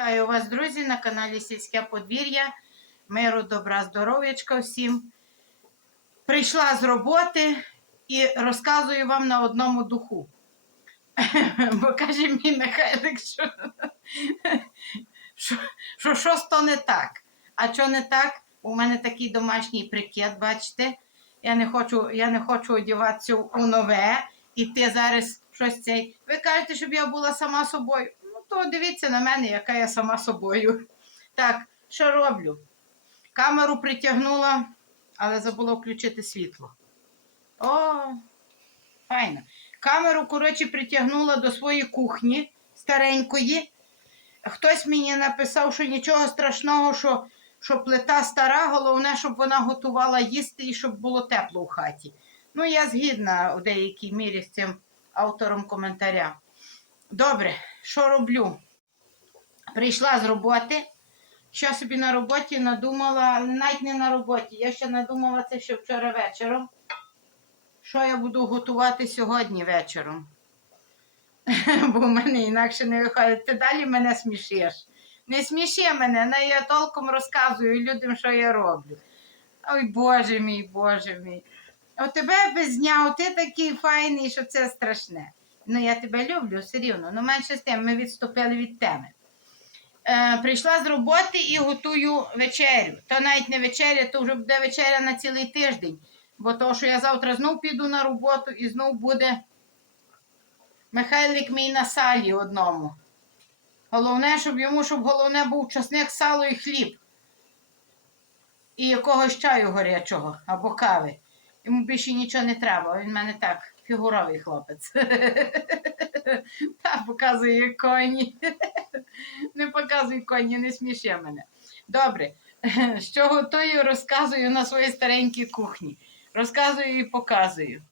Вітаю вас, друзі, на каналі Сільське подвір'я. Миру, добра, здоров'ячка всім. Прийшла з роботи і розказую вам на одному духу. Бо каже мій Михайлик, що, що, що щось то не так. А що не так? У мене такий домашній прикид, бачите? Я не хочу, я не хочу одягатися у нове, і ти зараз щось цей. Ви кажете, щоб я була сама собою. То дивіться на мене, яка я сама собою. Так, що роблю? Камеру притягнула, але забула включити світло. О, файно. Камеру, коротше, притягнула до своєї кухні старенької. Хтось мені написав, що нічого страшного, що, що плита стара, головне, щоб вона готувала їсти і щоб було тепло в хаті. Ну, я згідна у деякій мірі з цим автором коментаря. Добре, що роблю? Прийшла з роботи. Що собі на роботі надумала, навіть не на роботі. Я ще надумала це ще вчора вечором. Що я буду готувати сьогодні вечором? Бо в мене інакше не виходить. Ти далі мене смішиш. Не сміши мене, не я толком розказую людям, що я роблю. Ой, Боже мій, Боже мій. У тебе без дня, ти такий файний, що це страшне. Ну, я тебе люблю все рівно. Ну, менше з тим, ми відступили від теми. Е, прийшла з роботи і готую вечерю. То навіть не вечеря, то вже буде вечеря на цілий тиждень. Бо то, що я завтра знов піду на роботу і знов буде Михайлик мій на салі одному. Головне, щоб йому, щоб головне був часник, сало і хліб. І якогось чаю гарячого або кави. Йому більше нічого не треба, він мене так, фігуровий хлопець. Та показує коні. Не показуй коні, не сміши мене. Добре, що готую, розказую на своїй старенькій кухні. Розказую і показую.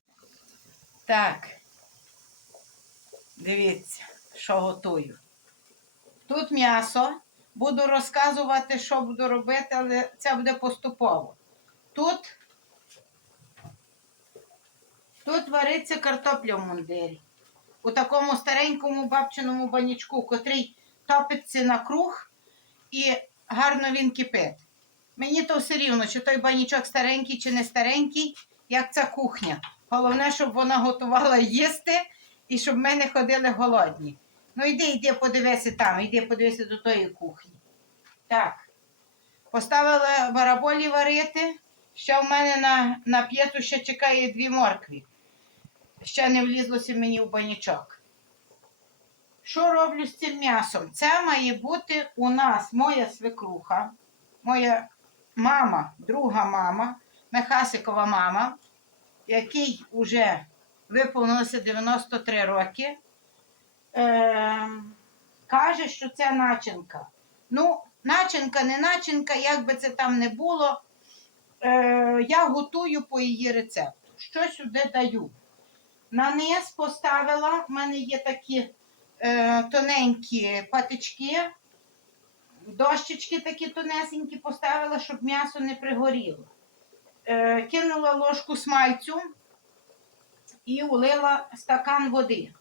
Так. Дивіться, що готую. Тут м'ясо. Буду розказувати, що буду робити, але це буде поступово. Тут, тут вариться картопля в мундирі. У такому старенькому бабчиному банячку, котрий топиться на круг і гарно він кипить. Мені то все рівно, чи той банічок старенький, чи не старенький, як ця кухня. Головне, щоб вона готувала їсти і щоб ми не ходили голодні. Ну йди, йди, подивися там, йди подивися до тої кухні. Так. Поставила бараболі варити. Ще в мене на, на п'єту ще чекає дві моркві. Ще не влізлося мені в банячок. Що роблю з цим м'ясом? Це має бути у нас моя свекруха, моя мама, друга мама, Михасикова мама, який вже виповнилося 93 роки. Е, каже, що це начинка. Ну, начинка, не начинка, як би це там не було. Е, я готую по її рецепту. Що сюди даю? На низ поставила, в мене є такі е, тоненькі патички, дощечки такі тонесенькі поставила, щоб м'ясо не пригоріло. Е, кинула ложку смальцю і улила стакан води.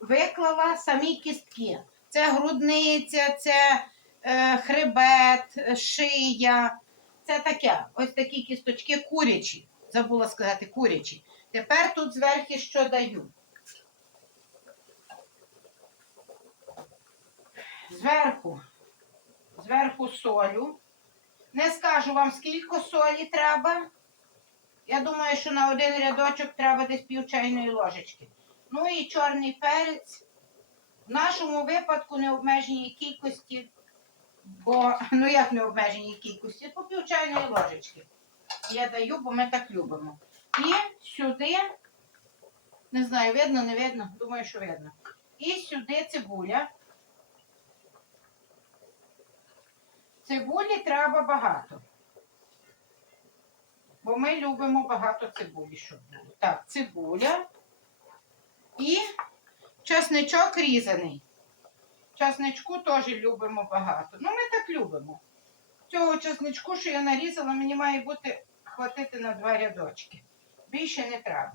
Виклала самі кістки. Це грудниця, це е, хребет, шия. Це таке. Ось такі кісточки курячі. Забула сказати курячі. Тепер тут зверху що даю. Зверху, зверху солю. Не скажу вам, скільки солі треба. Я думаю, що на один рядочок треба десь пів чайної ложечки. Ну і чорний перець. В нашому випадку не обмеженій кількості, бо ну як не обмеженій кількості, по пів чайної ложечки. Я даю, бо ми так любимо. І сюди, не знаю, видно, не видно, думаю, що видно. І сюди цибуля. Цибулі треба багато. Бо ми любимо багато цибулі, щоб було. Так, цибуля і чесничок різаний. Чесничку теж любимо багато. Ну, ми так любимо. Цього чесничку, що я нарізала, мені має бути хватити на два рядочки. Більше не треба.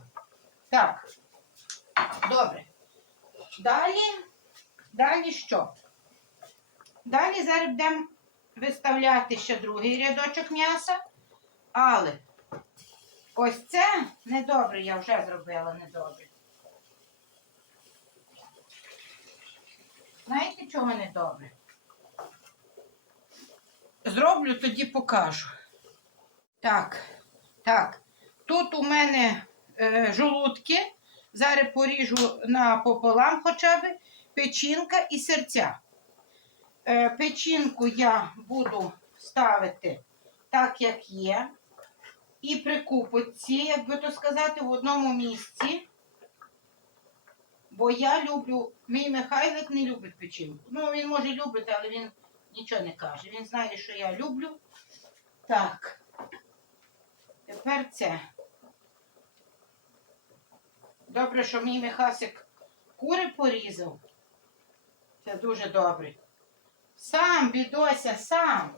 Так, добре. Далі, далі що? Далі зараз будемо виставляти ще другий рядочок м'яса. Але ось це недобре, я вже зробила недобре. Знаєте, чого недобре? Зроблю, тоді покажу. Так, так. Тут у мене е, жолудки. Зараз поріжу напополам хоча б печінка і серця. Е, печінку я буду ставити так, як є. І при купиці, як би то сказати, в одному місці. Бо я люблю, мій Михайлик не любить печінку. Ну, він може любити, але він нічого не каже. Він знає, що я люблю. Так. Тепер це. Добре, що мій Михасик кури порізав. Це дуже добре. Сам, бідося, сам.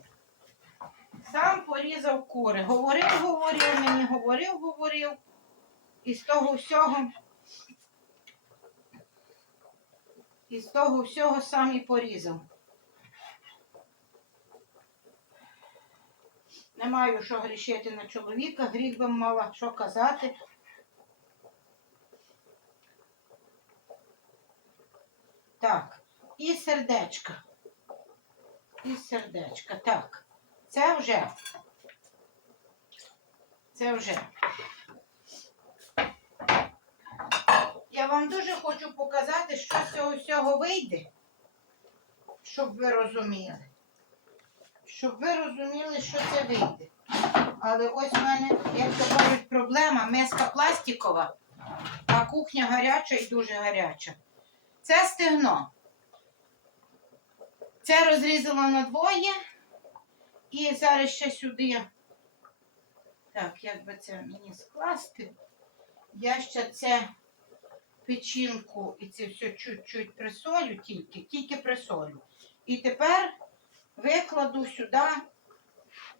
Сам порізав кури. Говорив, говорив мені, говорив, говорив. І з того всього. І з того всього сам і порізав. Не маю що грішити на чоловіка, гріх би мала що казати. Так, і сердечка. І сердечка. Так, це вже. Це вже. Я вам дуже хочу показати, що з цього всього вийде, щоб ви розуміли. Щоб ви розуміли, що це вийде. Але ось в мене, як то кажуть, проблема, миска пластикова, а кухня гаряча і дуже гаряча. Це стегно. Це розрізала на двоє. І зараз ще сюди. Так, як би це мені скласти? Я ще це печінку і це все чуть-чуть присолю, тільки, тільки присолю. І тепер викладу сюди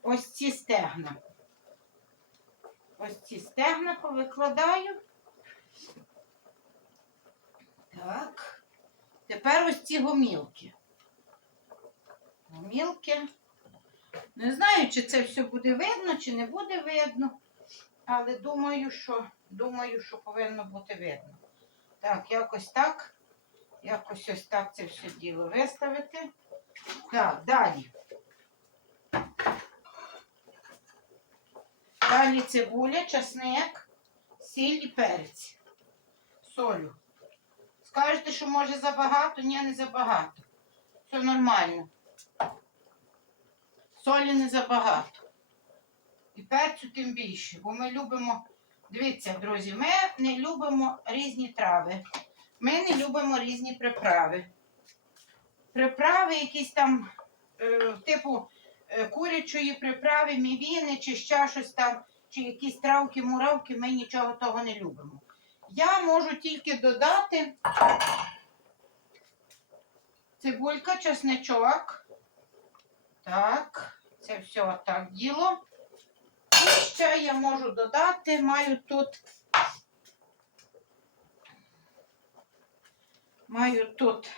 ось ці стегна. Ось ці стегна повикладаю. Так. Тепер ось ці гомілки. Гомілки. Не знаю, чи це все буде видно, чи не буде видно. Але думаю, що думаю, що повинно бути видно. Так, якось так. Якось ось так це все діло виставити. Так, далі. Далі цибуля, часник, сіль і перець. Солю. Скажете, що може забагато? Ні, не забагато. Все нормально. Солі не забагато. І перцю тим більше, бо ми любимо, дивіться, друзі, ми не любимо різні трави. Ми не любимо різні приправи. Приправи якісь там, е, типу е, курячої приправи, мівіни, чи ще щось там, чи якісь травки, муравки, ми нічого того не любимо. Я можу тільки додати цибулька, чесничок. Так, це все так діло. І ще я можу додати, маю тут. Маю тут.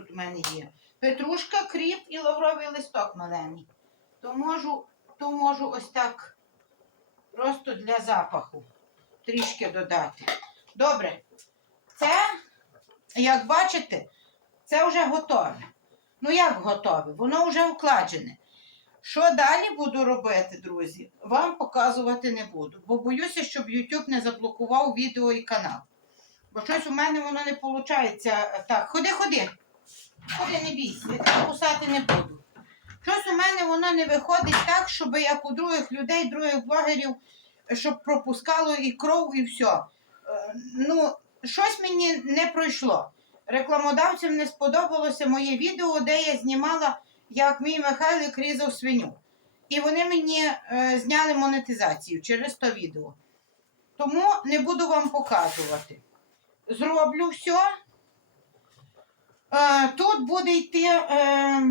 Тут у мене є? Петрушка, кріп і лавровий листок маленький. То можу, то можу ось так просто для запаху трішки додати. Добре. Це, як бачите, це вже готове. Ну як готове? Воно вже вкладене. Що далі буду робити, друзі, вам показувати не буду, бо боюся, щоб YouTube не заблокував відео і канал. Бо щось у мене воно не виходить. Так, ходи, ходи. Ходи, не бійся, я кусати не буду. Щось у мене воно не виходить так, щоб як у других людей, других блогерів, щоб пропускало і кров, і все. Ну, щось мені не пройшло. Рекламодавцям не сподобалося моє відео, де я знімала, як мій Михайлик різав свиню. І вони мені е, зняли монетизацію через то відео. Тому не буду вам показувати. Зроблю все. Е, тут буде йти, е,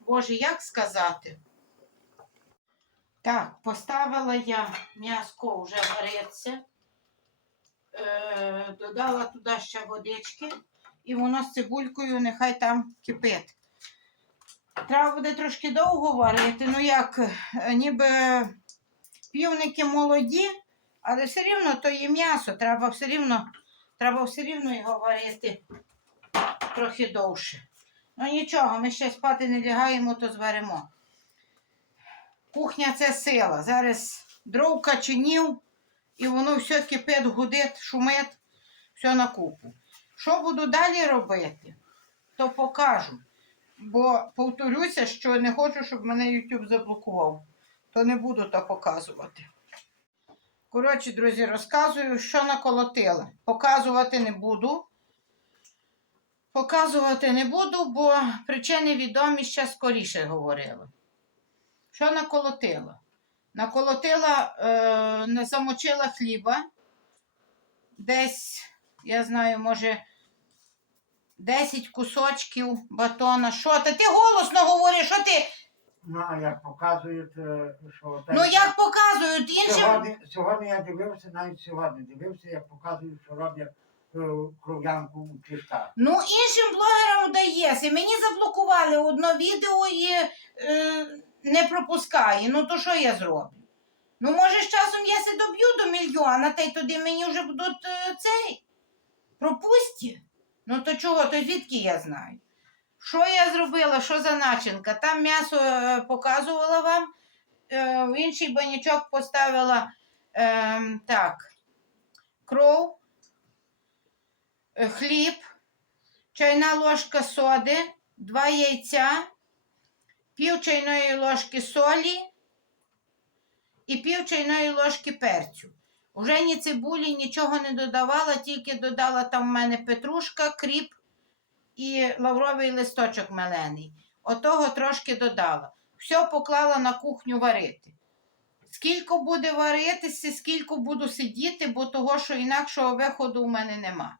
Боже, як сказати? Так, поставила я м'яско вже вариться. Е, додала туди ще водички і воно з цибулькою нехай там кипить. Треба буде трошки довго варити, ну як, ніби півники молоді, але все рівно то є м'ясо, треба все рівно, треба все рівно його варити трохи довше. Ну нічого, ми ще спати не лягаємо, то зваримо. Кухня це сила. Зараз дров каченів, і воно все кипить, гудить, шумить, все на купу. Що буду далі робити, то покажу. Бо повторюся, що не хочу, щоб мене YouTube заблокував. То не буду то показувати. Коротше, друзі, розказую, що наколотила. Показувати не буду. Показувати не буду, бо причини відомі ще скоріше говорила. Що наколотила? Наколотила, е, не замочила хліба. Десь, я знаю, може, 10 кусочків батона. Що ти? Ти голосно говориш, що ти? Ну, як показують, е, що Ну як показують іншим. сьогодні, сьогодні я дивився, навіть сьогодні дивився, як показують, що роблять кров'янку у. Ну, іншим блогерам вдається. Мені заблокували одно відео і е, не пропускає. Ну то що я зроблю? Ну, може, з часом я се доб'ю до мільйона, та й тоді мені вже будуть е, цей пропусті. Ну то чого, то звідки я знаю? Що я зробила? Що за начинка? Там м'ясо е, показувала вам, е, в інший банячок поставила е, так, кров, е, хліб, чайна ложка соди, два яйця, пів чайної ложки солі і пів чайної ложки перцю. Уже ні цибулі, нічого не додавала, тільки додала там в мене петрушка, кріп і лавровий листочок мелений. Отого трошки додала. Все поклала на кухню варити. Скільки буде варитися, скільки буду сидіти, бо того, що інакшого виходу у мене нема.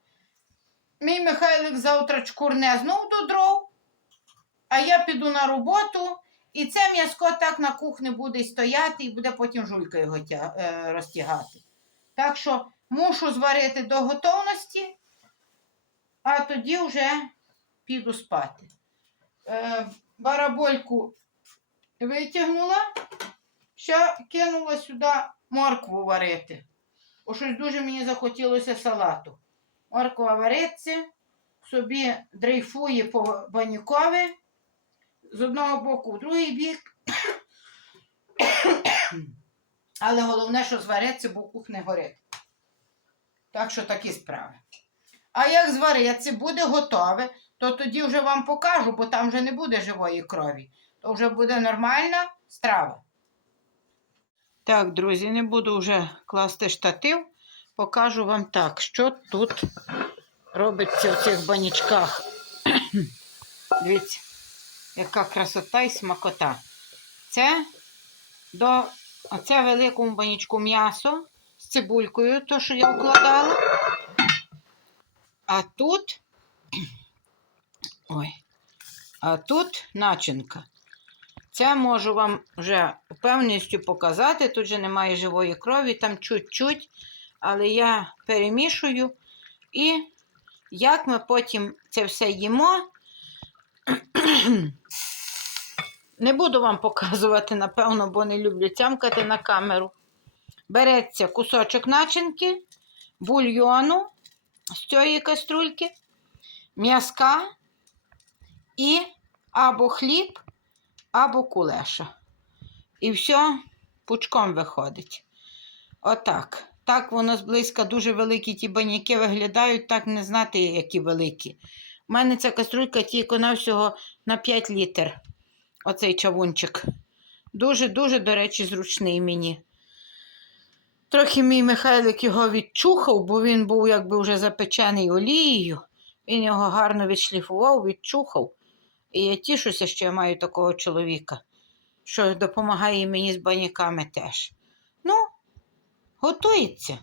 Мій Михайлик завтра чкурне знов до дров, а я піду на роботу, і це м'язко так на кухні буде стояти і буде потім жулька його тя- е, розтягати. Так що мушу зварити до готовності, а тоді вже піду спати. Е, барабольку витягнула, ще кинула сюди моркву варити. Бо щось дуже мені захотілося салату. Морква вариться, собі дрейфує по банікові, з одного боку в другий бік. Але головне, що звариться, бо кухня горить. Так що такі справи. А як звариться, буде готове, то тоді вже вам покажу, бо там вже не буде живої крові. То вже буде нормальна страва. Так, друзі, не буду вже класти штатив. Покажу вам так, що тут робиться в цих банічках. Дивіться, яка красота і смакота. Це до оце великому банічку м'ясо з цибулькою, то, що я вкладала. А тут. Ой. А тут начинка. Це можу вам вже впевненістю показати. Тут же немає живої крові, там чуть-чуть, але я перемішую. І як ми потім це все їмо, не буду вам показувати, напевно, бо не люблю цямкати на камеру. Береться кусочок начинки, бульйону з цієї каструльки, м'язка і або хліб, або кулеша. І все пучком виходить. Отак. Так воно зблизька дуже великі ті баняки виглядають, так не знати, які великі. У мене ця каструлька тільки на всього на 5 літр. Оцей чавунчик. Дуже-дуже, до речі, зручний мені. Трохи мій Михайлик його відчухав, бо він був якби вже запечений олією. Він його гарно відшліфував, відчухав. І я тішуся, що я маю такого чоловіка, що допомагає мені з баняками теж. Ну, готується.